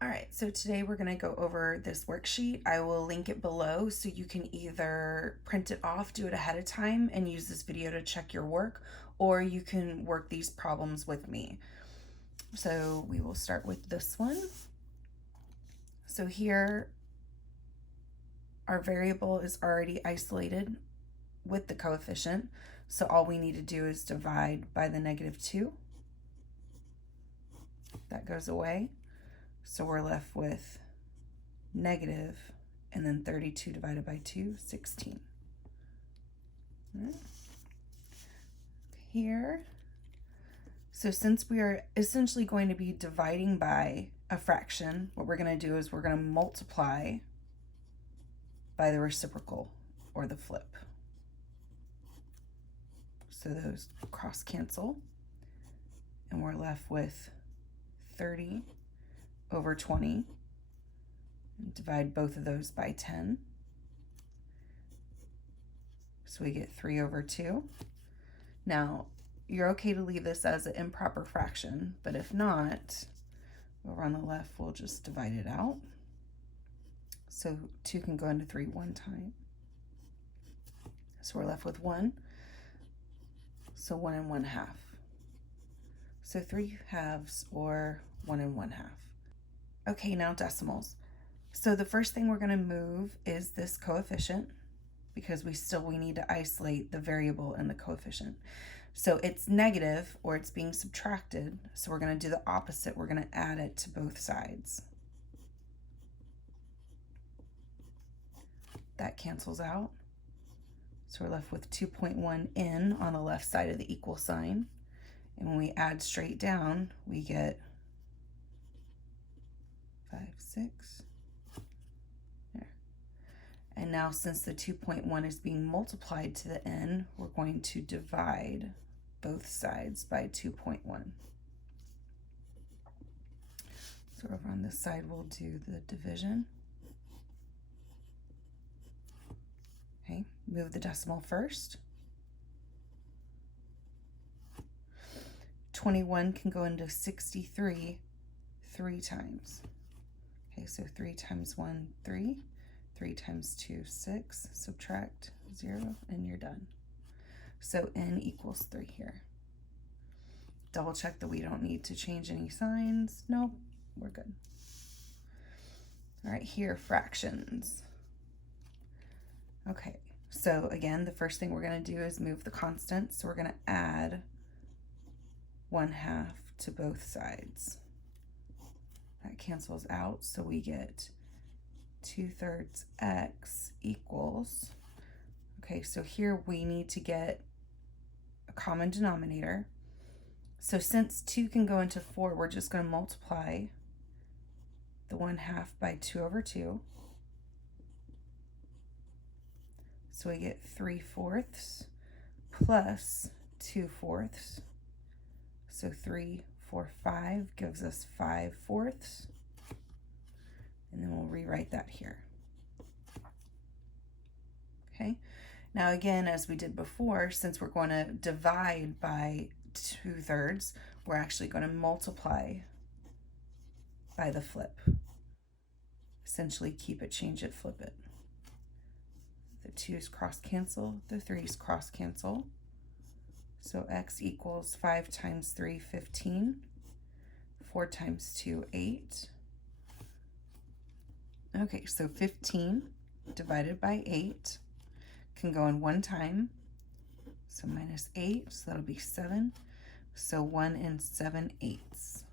All right, so today we're going to go over this worksheet. I will link it below so you can either print it off, do it ahead of time, and use this video to check your work, or you can work these problems with me. So we will start with this one. So here, our variable is already isolated with the coefficient. So all we need to do is divide by the -2. That goes away. So we're left with negative, and then 32 divided by 2, 16. Right. Here, so since we are essentially going to be dividing by a fraction, what we're going to do is we're going to multiply by the reciprocal or the flip. So those cross cancel, and we're left with 30 over 20. Divide both of those by 10. So we get 3 over 2. Now, you're okay to leave this as an improper fraction, but if not, over on the left, we'll just divide it out. So 2 can go into 3 one time. So we're left with 1. So 1 1/2. So 3 halves, or 1 1/2. Okay, now decimals. So the first thing we're going to move is this coefficient, because we need to isolate the variable and the coefficient. So it's negative, or it's being subtracted, so we're going to do the opposite. We're going to add it to both sides. That cancels out. So we're left with 2.1n on the left side of the equal sign. And when we add straight down, we get 5, 6. There. And now since the 2.1 is being multiplied to the n, we're going to divide both sides by 2.1. So over on this side, we'll do the division. Okay, move the decimal first. 21 can go into 63 3 times. Okay, so 3 times 1, 3. 3 times 2, 6. Subtract 0, and you're done. So n equals 3 here. Double check that we don't need to change any signs. Nope, we're good. All right, here, fractions. Okay, so again, the first thing we're going to do is move the constant. So we're going to add 1/2 to both sides. That cancels out, so we get 2/3 x equals, okay, so here we need to get a common denominator. So since 2 can go into 4, we're just going to multiply the 1/2 by 2 over 2. So we get 3/4 plus 2/4. So 3, 4, 5 gives us 5/4. And then we'll rewrite that here. Okay, now again, as we did before, since we're going to divide by 2/3, we're actually going to multiply by the flip. Essentially keep it, change it, flip it. The 2's cross cancel, the 3's cross cancel. So x equals 5 times 3, 15. 4 times 2, 8. Okay, so 15 divided by 8 can go in 1 time. So -8, so that'll be 7. So 1 7/8.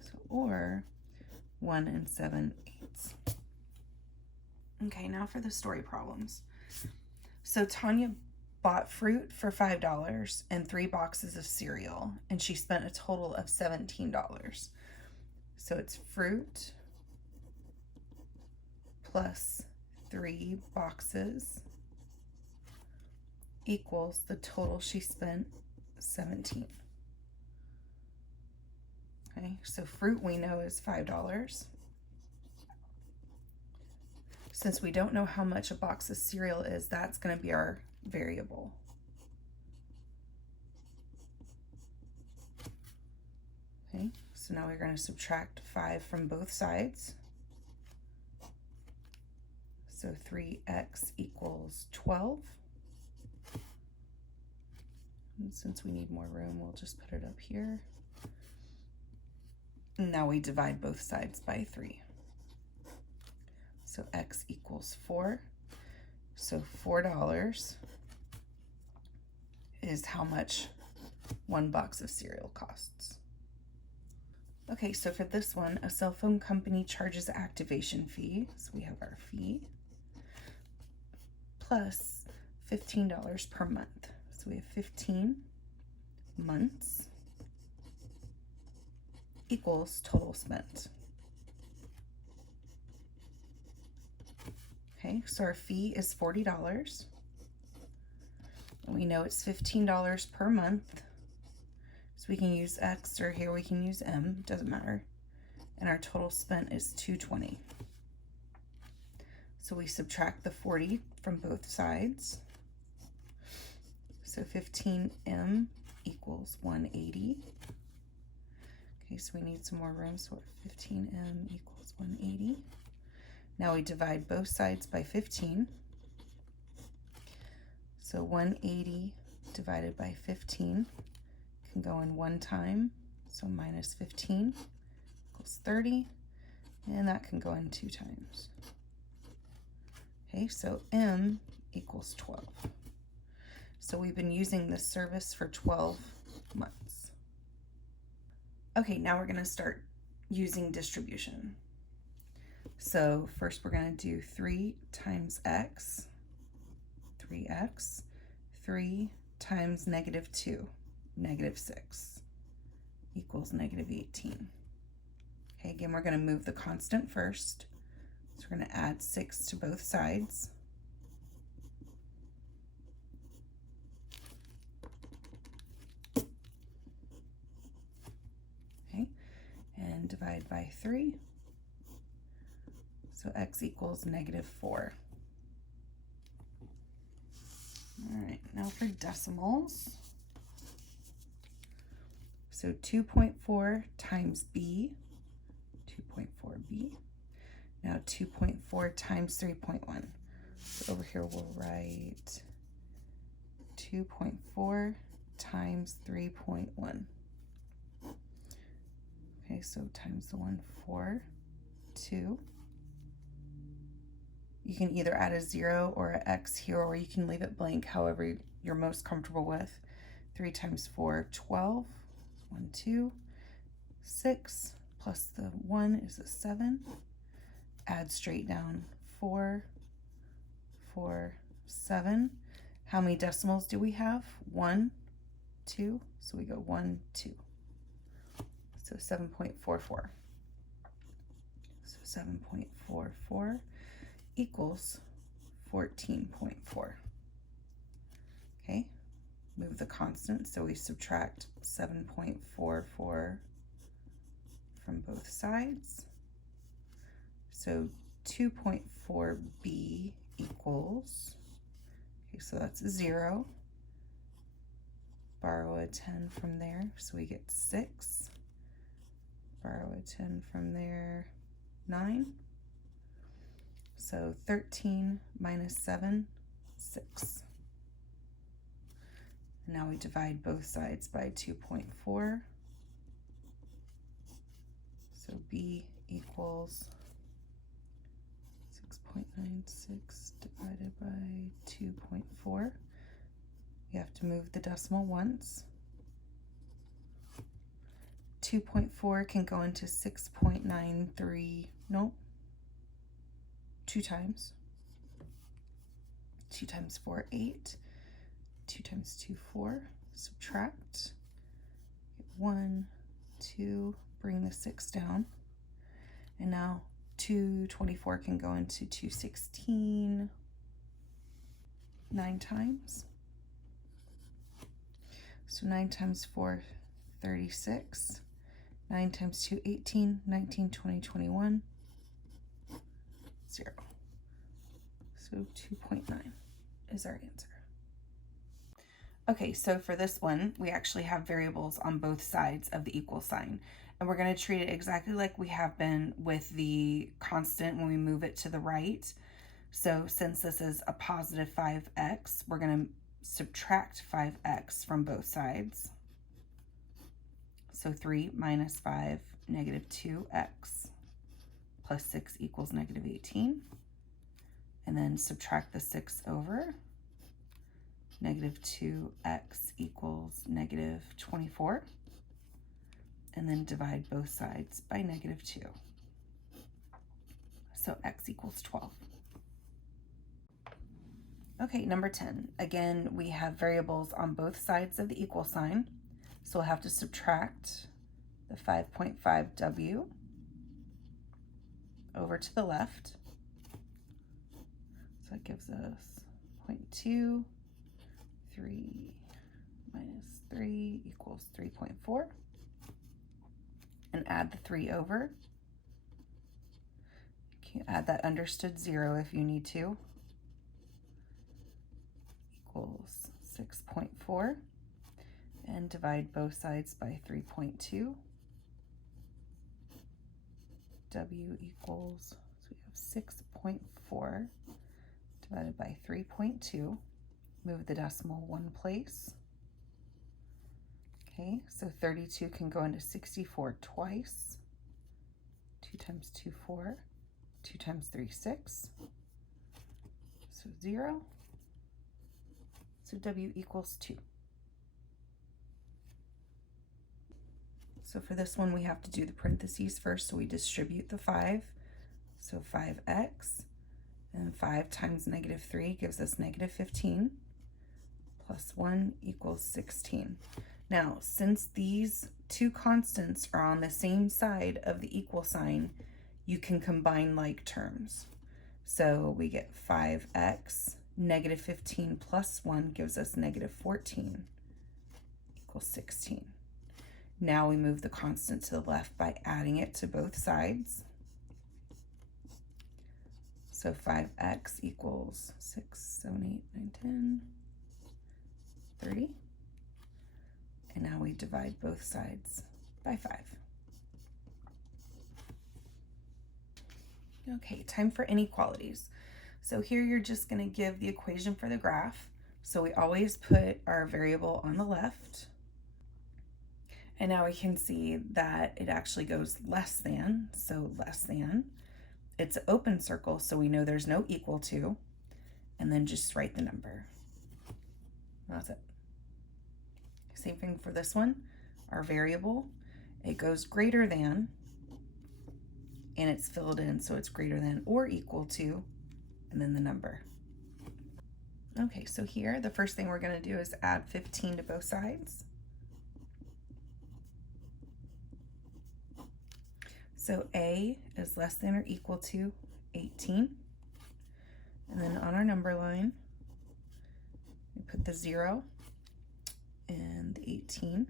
So, or 1 7/8. Okay, now for the story problems. So Tanya bought fruit for $5 and 3 boxes of cereal, and she spent a total of $17. So it's fruit plus 3 boxes equals the total she spent, 17. Okay, so fruit we know is $5. Since we don't know how much a box of cereal is, that's going to be our variable. Okay, So now we're going to subtract 5 from both sides. So 3x equals 12. And since we need more room, we'll just put it up here. And now we divide both sides by 3. So x equals 4. So $4 is how much one box of cereal costs. Okay, so for this one, a cell phone company charges activation fee. So we have our fee plus $15 per month. So we have 15 months equals total spent. Okay, so our fee is $40. And we know it's $15 per month. So we can use X, or here we can use M, doesn't matter. And our total spent is $220. So we subtract the 40 from both sides. So 15M equals 180. Okay, so we need some more room, so 15M equals 180. Now we divide both sides by 15. So 180 divided by 15 can go in one time, so minus 15 equals 30, and that can go in 2 times. Okay, so M equals 12. So we've been using this service for 12 months. Okay, now we're going to start using distribution. So first we're going to do 3 times x, 3x, 3 times negative 2, negative 6, equals negative 18. Okay, again, we're going to move the constant first. So we're going to add 6 to both sides. Okay, and divide by 3. So x equals negative 4. All right, now for decimals. So 2.4 times b, 2.4b. Now 2.4 times 3.1. So over here we'll write 2.4 times 3.1. Okay, so times the 1, 4, 2. You can either add a 0 or an x here, or you can leave it blank, however you're most comfortable with. 3 times 4, 12. 1, 2, 6, plus the 1 is a 7. Add straight down 4, 4, 7. How many decimals do we have? 1, 2. So we go 1, 2. So 7.44. So 7.44 equals 14.4. Okay, move the constant, so we subtract 7.44 from both sides. So 2.4b equals, okay, so that's 0. Borrow a 10 from there, so we get 6. Borrow a 10 from there, 9. So 13 minus 7, 6. Now we divide both sides by 2.4. So b equals 6.96 divided by 2.4. You have to move the decimal once. 2.4 can go into 6.93, nope, 2 times. 2 times 4, 8. 2 times 2, 4. Subtract. 1, 2, bring the 6 down. And now 224 can go into 216 9 times. So 9 times 4, 36. 9 times 2, 18. 19, 20, 21. 0. So 2.9 is our answer. Okay, so for this one, we actually have variables on both sides of the equal sign. And we're going to treat it exactly like we have been with the constant when we move it to the right. So since this is a positive 5x, we're going to subtract 5x from both sides. So 3 minus 5, negative 2x, plus 6 equals negative 18. And then subtract the 6 over. Negative 2x equals negative 24. And then divide both sides by negative 2. So x equals 12. Okay, number 10. Again, we have variables on both sides of the equal sign. So we'll have to subtract the 5.5w over to the left. So that gives us 0.2. 3 minus 3 equals 3.4. And add the 3 over. You can add that understood 0 if you need to. Equals 6.4. And divide both sides by 3.2. W equals, so we have 6.4 divided by 3.2. Move the decimal one place. Okay, so 32 can go into 64 twice. 2 times 2, 4. 2 times 3, 6. So 0. So W equals 2. So for this one, we have to do the parentheses first. So we distribute the 5. So 5x. And 5 times negative 3 gives us negative 15. Plus 1 equals 16. Now, since these two constants are on the same side of the equal sign, you can combine like terms. So we get 5x, negative 15 plus 1 gives us negative 14 equals 16. Now we move the constant to the left by adding it to both sides. So 5x equals 6, 7, 8, 9, 10, 30. And now we divide both sides by 5. Okay, time for inequalities. So here you're just going to give the equation for the graph. So we always put our variable on the left. And now we can see that it actually goes less than, so less than. It's an open circle, so we know there's no equal to. And then just write the number. That's it. Same thing for this one. Our variable, it goes greater than, and it's filled in, so it's greater than or equal to, and then the number. Okay, so here, the first thing we're going to do is add 15 to both sides. So A is less than or equal to 18. And then on our number line, we put the 0 and the 18.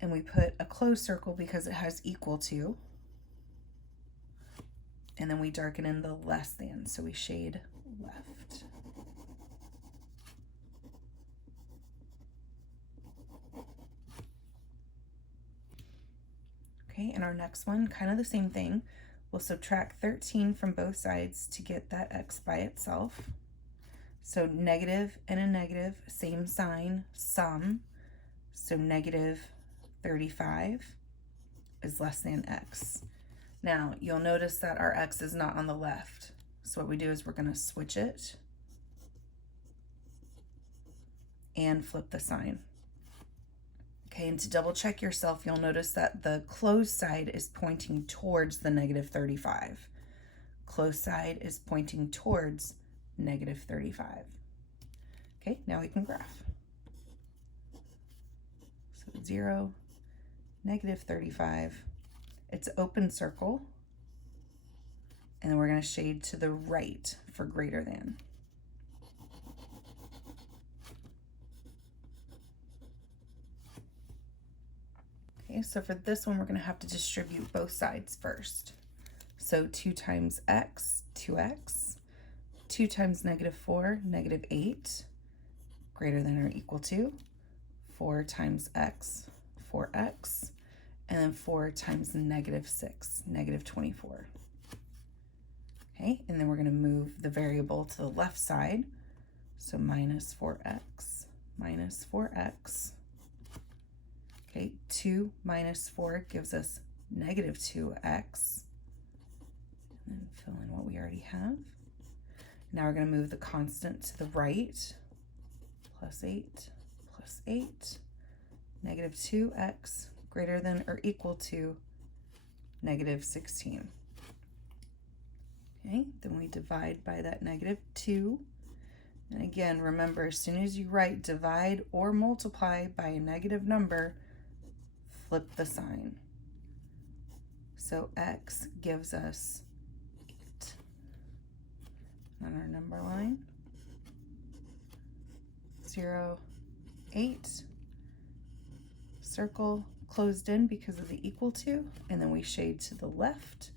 And we put a closed circle because it has equal to. And then we darken in the less than, so we shade left. Okay, and our next one, kind of the same thing. We'll subtract 13 from both sides to get that x by itself. So negative and a negative, same sign, sum. So negative 35 is less than x. Now, you'll notice that our x is not on the left. So what we do is we're going to switch it and flip the sign. Okay, and to double check yourself, you'll notice that the closed side is pointing towards the negative 35. Closed side is pointing towards negative 35. Okay, now we can graph. So 0, negative 35. It's an open circle. And then we're going to shade to the right for greater than. Okay, so for this one, we're going to have to distribute both sides first. So 2 times x, 2x. 2 times negative 4, negative 8, greater than or equal to. 4 times x, 4x. and then 4 times negative 6, negative 24. Okay, and then we're going to move the variable to the left side. So minus 4x, minus 4x. Okay, 2 minus 4 gives us negative 2x. And then fill in what we already have. Now we're going to move the constant to the right. Plus 8, plus 8. Negative 2x greater than or equal to negative 16. Okay, then we divide by that negative 2. And again, remember, as soon as you write divide or multiply by a negative number, flip the sign. So x gives us 8. On our number line, 0, 8. Circle closed in because of the equal to, and then we shade to the left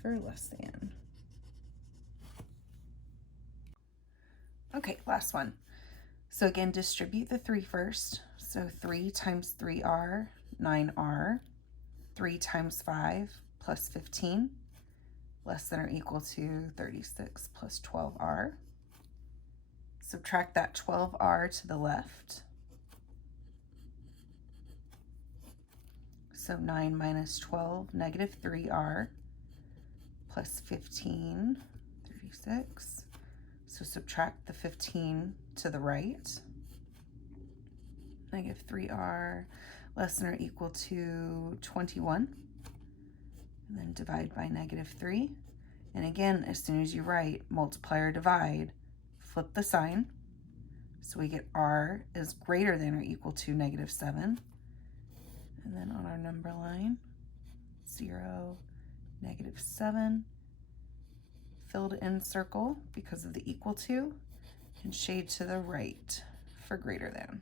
for less than. Okay, last one. So again, distribute the 3 first. So 3 times 3r, 9r. 3 times 5 plus 15, less than or equal to 36 plus 12r. Subtract that 12r to the left. So 9 minus 12, negative 3r, plus 15, 36. So subtract the 15 to the right. Negative 3r, less than or equal to 21. And then divide by negative 3. And again, as soon as you write multiply or divide, flip the sign. So we get r is greater than or equal to negative 7. And then on our number line, 0, negative 7, filled in circle because of the equal to, and shade to the right for greater than.